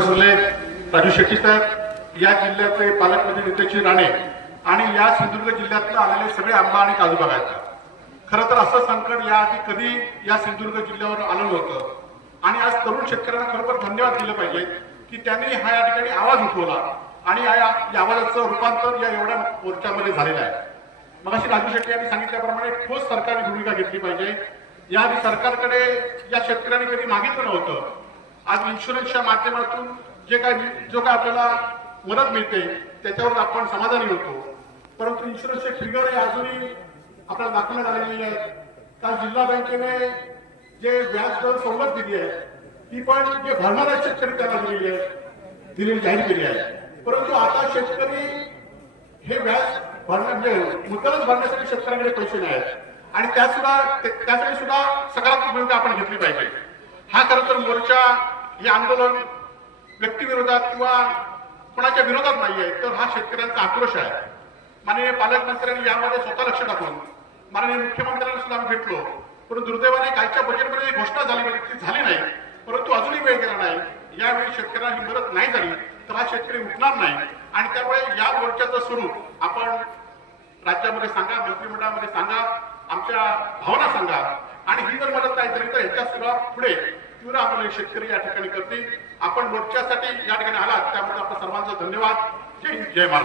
राजू शेट्टी साहेब या जिल्ह्याचे पालकमंत्री नितेश राणे आणि या सिंधुदुर्ग जिल्ह्यातले आलेले सगळे आंबा आणि काजू बागायतदार. खरं तर असं संकट याआधी कधी या सिंधुदुर्ग जिल्ह्यावर आलं नव्हतं आणि आज तरुण शेतकऱ्यांना खरोखर धन्यवाद दिले पाहिजे की त्यांनी हा या ठिकाणी आवाज उठवला आणि या आवाजाचं रूपांतर या एवढ्या मोर्चामध्ये झालेलं आहे. मग अशी राजू शेट्टी यांनी सांगितल्याप्रमाणे ठोस सरकारने भूमिका घेतली पाहिजे. याआधी सरकारकडे या शेतकऱ्यांनी कधी मागितलं नव्हतं. आज इन्शुरन्सच्या माध्यमातून जो काय आपल्याला मदत मिळते त्याच्यावर आपण समाधानी होतो, परंतु इन्शुरन्सचे फिगर अजूनही आपल्याला दाखवण्यात आलेली नाही आहे. काल जिल्हा बँकेने जे व्याज दर सवलत दिली आहे ती पण जे भरणारे शेतकरी त्यांना दिलेली जाहीर केली आहे, परंतु आता शेतकरी हे व्याज म्हणजे मुद्दलच भरण्यासाठी शेतकऱ्यांकडे पैसे नाही आहेत आणि त्यासाठी सुद्धा सकारात्मक भूमिका आपण घेतली पाहिजे. हा खरं तर मोर्चा हे आंदोलन व्यक्तिविरोधात किंवा कोणाच्या विरोधात नाहीये, तर हा शेतकऱ्यांचा आक्रोश आहे. माननीय पालकमंत्र्यांनी यामध्ये स्वतः लक्ष टाकून माननीय मुख्यमंत्र्यांना सुद्धा आम्ही भेटलो, पण दुर्दैवाने कालच्या बजेटमध्ये घोषणा झाली नाही, परंतु अजूनही वेळ गेला नाही. यावेळी शेतकऱ्यांना ही मदत नाही झाली तर हा शेतकरी उठणार नाही आणि त्यामुळे या मोर्चाचं स्वरूप आपण राज्यामध्ये सांगा, मंत्रिमंडळामध्ये सांगा, आमच्या भावना सांगा आणि ही जर मदत नाही झाली तर ह्याच्या सुद्धा पुढे तीव्र आंदोलन शेतकरी या ठिकाणी करतील. आपण मोर्चासाठी या ठिकाणी आलात त्यामुळे आपल्या सर्वांचा धन्यवाद. जय हिंद, जय महाराष्ट्र.